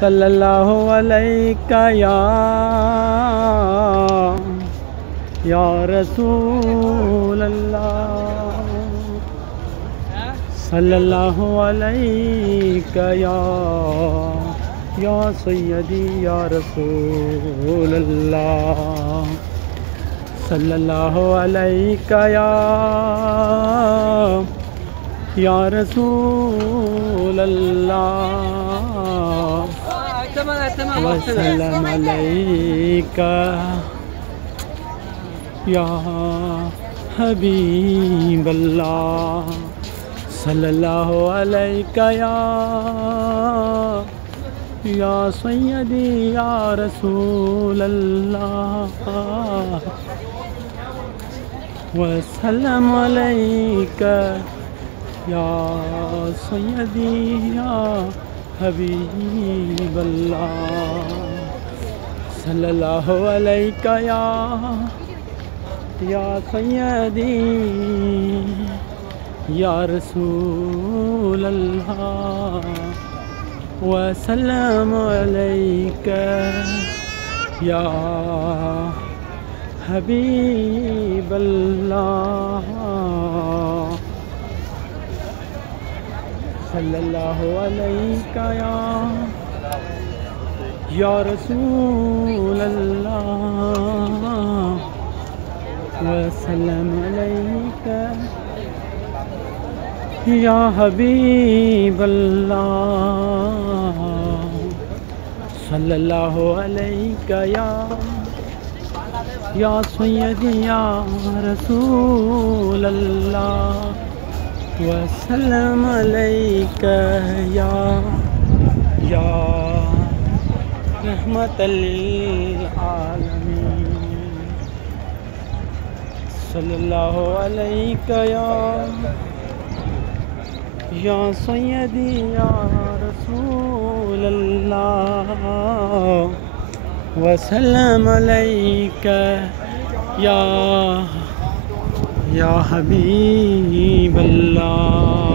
صلی اللہ علیک یا رسول اللہ، صلی اللہ علیک یا سیدی یا رسول اللہ، صلی اللہ علیک یا رسول اللہ، وسلم علیک یا حبیب اللہ، صلی اللہ علیک یا سیدی یا رسول اللہ، وسلم علیک یا سیدی یا حبیب اللہ، صلی اللہ علیک یا سیدی یا رسول اللہ، وسلم علیک یا حبیب اللہ، صلی اللہ علیک یا رسول اللہ، وسلم علیک یا حبیب اللہ، صلی اللہ علیک یا سیدی یا رسول اللہ، وسلم علیک یا رحمت للعالمین، صلی اللہ علیک یا سیدی یا رسول اللہ، وسلم علیک یا حبیب اللہ۔